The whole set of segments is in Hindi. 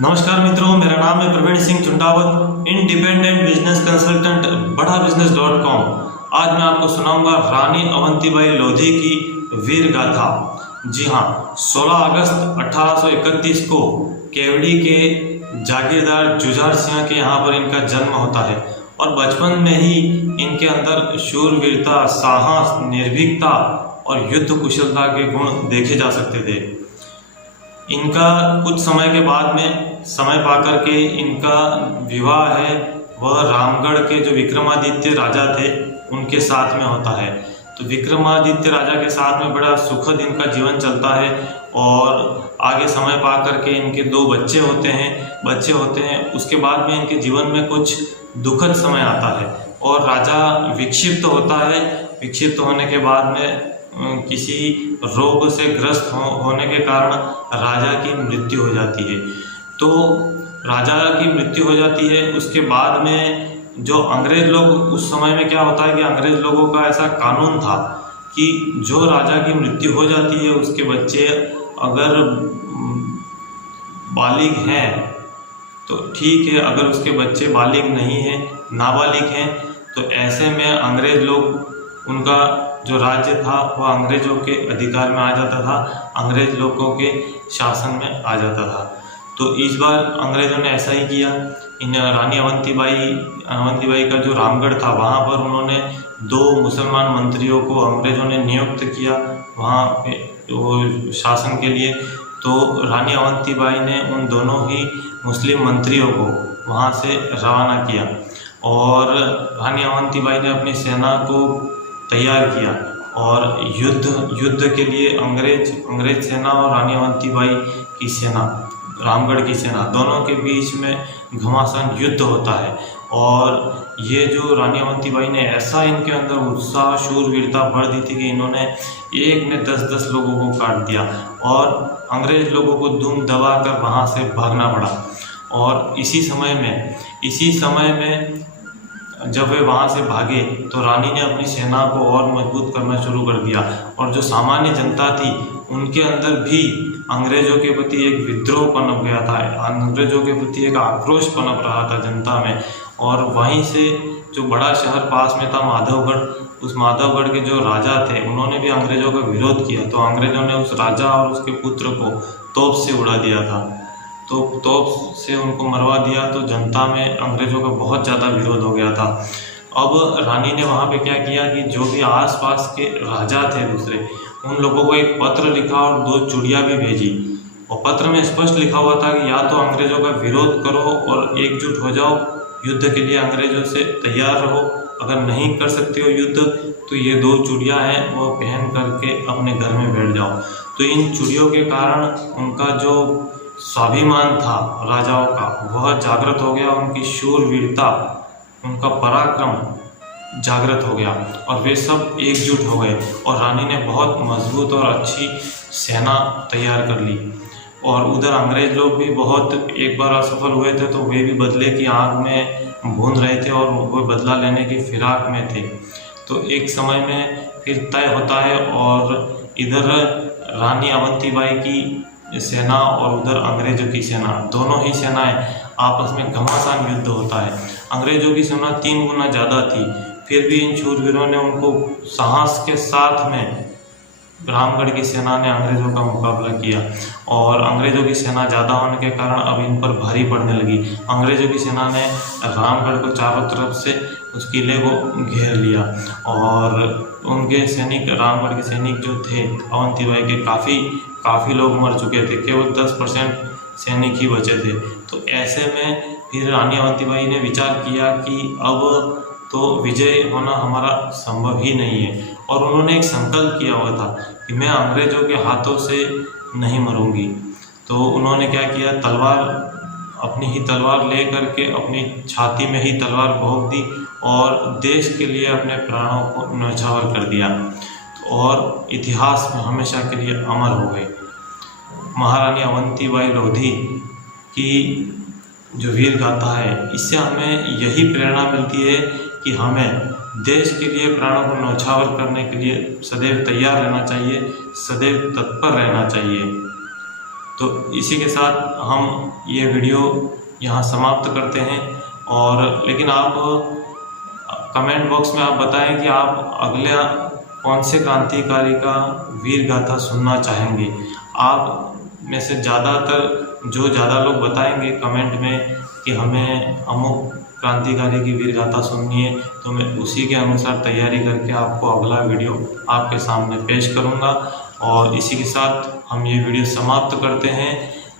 नमस्कार मित्रों, मेरा नाम है Praveen Singh Chundawat, independent business consultant Bada business. आज मैं आपको सुनाऊंगा रानी अवंतीबाई लोधी की वीर गाथा। जी हाँ, 16 अगस्त 1831 को केवड़ी के जागीरदार जुझार सिंह के यहाँ पर इनका जन्म होता है और बचपन में ही इनके अंदर शूरवीरता, साहस, निर्भीकता और युद्ध कुशलता के गुण देखे जा सकते थे। इनका कुछ समय के बाद में समय पाकर के इनका विवाह है वह रामगढ़ के जो विक्रमादित्य राजा थे उनके साथ में होता है। तो विक्रमादित्य राजा के साथ में बड़ा सुखद इनका जीवन चलता है और आगे समय पा करके इनके 2 बच्चे होते हैं। उसके बाद में इनके जीवन में कुछ दुखद समय आता है और राजा विक्षिप्त होता है। विक्षिप्त होने के बाद में किसी रोग से ग्रस्त होने के कारण राजा की मृत्यु हो जाती है। तो राजा की मृत्यु हो जाती है, उसके बाद में जो अंग्रेज लोग, उस समय में क्या होता है कि अंग्रेज लोगों का ऐसा कानून था कि जो राजा की मृत्यु हो जाती है उसके बच्चे अगर बालिग हैं तो ठीक है, अगर उसके बच्चे बालिग नहीं हैं, नाबालिग हैं, तो ऐसे में अंग्रेज लोग, उनका जो राज्य था वह अंग्रेजों के अधिकार में आ जाता था, अंग्रेज लोगों के शासन में आ जाता था। तो इस बार अंग्रेजों ने ऐसा ही किया। इन रानी अवंतीबाई का जो रामगढ़ था वहाँ पर उन्होंने 2 मुसलमान मंत्रियों को अंग्रेजों ने नियुक्त किया वहाँ पे वो शासन के लिए। तो रानी अवंतीबाई ने उन दोनों ही मुस्लिम मंत्रियों को वहाँ से रवाना किया और रानी अवंतीबाई ने अपनी सेना को तैयार किया और युद्ध के लिए अंग्रेज सेना और रानी अवंतीबाई की सेना, रामगढ़ की सेना, दोनों के बीच में घमासान युद्ध होता है। और ये जो रानी अवंतीबाई ने, ऐसा इनके अंदर उत्साह, शूरवीरता भर दी थी कि इन्होंने एक ने 10-10 लोगों को काट दिया और अंग्रेज लोगों को दुम दबा कर वहाँ से भागना पड़ा। और इसी समय में जब वे वहाँ से भागे तो रानी ने अपनी सेना को और मजबूत करना शुरू कर दिया और जो सामान्य जनता थी उनके अंदर भी अंग्रेजों के प्रति एक विद्रोह पनप गया था, अंग्रेजों के प्रति एक आक्रोश पनप रहा था जनता में। और वहीं से जो बड़ा शहर पास में था माधवगढ़, उस माधवगढ़ के जो राजा थे उन्होंने भी अंग्रेजों का विरोध किया। तो अंग्रेजों ने उस राजा और उसके पुत्र को तोप से उड़ा दिया था, तो तोप से उनको मरवा दिया। तो जनता में अंग्रेजों का बहुत ज़्यादा विरोध हो गया था। अब रानी ने वहाँ पे क्या किया कि जो भी आसपास के राजा थे दूसरे, उन लोगों को एक पत्र लिखा और 2 चूड़ियाँ भी भेजी। और पत्र में स्पष्ट लिखा हुआ था कि या तो अंग्रेजों का विरोध करो और एकजुट हो जाओ, युद्ध के लिए अंग्रेजों से तैयार रहो, अगर नहीं कर सकते हो युद्ध तो ये 2 चूड़ियाँ हैं वो पहन करके अपने घर में बैठ जाओ। तो इन चूड़ियों के कारण उनका जो स्वाभिमान था राजाओं का वह जागृत हो गया, उनकी शूरवीरता, उनका पराक्रम जागृत हो गया और वे सब एकजुट हो गए और रानी ने बहुत मजबूत और अच्छी सेना तैयार कर ली। और उधर अंग्रेज लोग भी बहुत एक बार असफल हुए थे तो वे भी बदले की आग में भून रहे थे और वो बदला लेने की फिराक में थे। तो एक समय में फिर तय होता है और इधर रानी अवंतीबाई की सेना और उधर अंग्रेजों की सेना, दोनों ही सेनाएं आपस में घमासान युद्ध होता है। अंग्रेजों की सेना 3 गुना ज़्यादा थी, फिर भी इन शूरवीरों ने उनको साहस के साथ में रामगढ़ की सेना ने अंग्रेजों का मुकाबला किया और अंग्रेजों की सेना ज़्यादा होने के कारण अब इन पर भारी पड़ने लगी। अंग्रेजों की सेना ने रामगढ़ को चारों तरफ से उस किले को घेर लिया और उनके सैनिक, रामगढ़ के सैनिक जो थे अवंतीबाई के, काफ़ी लोग मर चुके थे, केवल 10% सैनिक ही बचे थे। तो ऐसे में फिर रानी अवंतीबाई ने विचार किया कि अब तो विजय होना हमारा संभव ही नहीं है और उन्होंने एक संकल्प किया हुआ था कि मैं अंग्रेजों के हाथों से नहीं मरूंगी। तो उन्होंने क्या किया, अपनी ही तलवार ले करके अपनी छाती में ही तलवार भोंक दी और देश के लिए अपने प्राणों को न्यौछावर कर दिया और इतिहास में हमेशा के लिए अमर हो गए। महारानी अवंतीबाई लोधी की जो वीर गाथा है, इससे हमें यही प्रेरणा मिलती है कि हमें देश के लिए प्राणों को न्यौछावर करने के लिए सदैव तैयार रहना चाहिए, सदैव तत्पर रहना चाहिए। तो इसी के साथ हम ये वीडियो यहाँ समाप्त करते हैं। और लेकिन आप कमेंट बॉक्स में आप बताएं कि आप अगला कौन से क्रांतिकारी का वीर गाथा सुनना चाहेंगे। आप में से ज़्यादा लोग बताएंगे कमेंट में कि हमें अमुक क्रांतिकारी की वीर गाथा सुननी है, तो मैं उसी के अनुसार तैयारी करके आपको अगला वीडियो आपके सामने पेश करूंगा। और इसी के साथ हम ये वीडियो समाप्त करते हैं।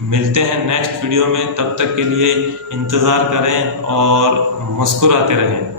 मिलते हैं नेक्स्ट वीडियो में, तब तक के लिए इंतज़ार करें और मुस्कुराते रहें।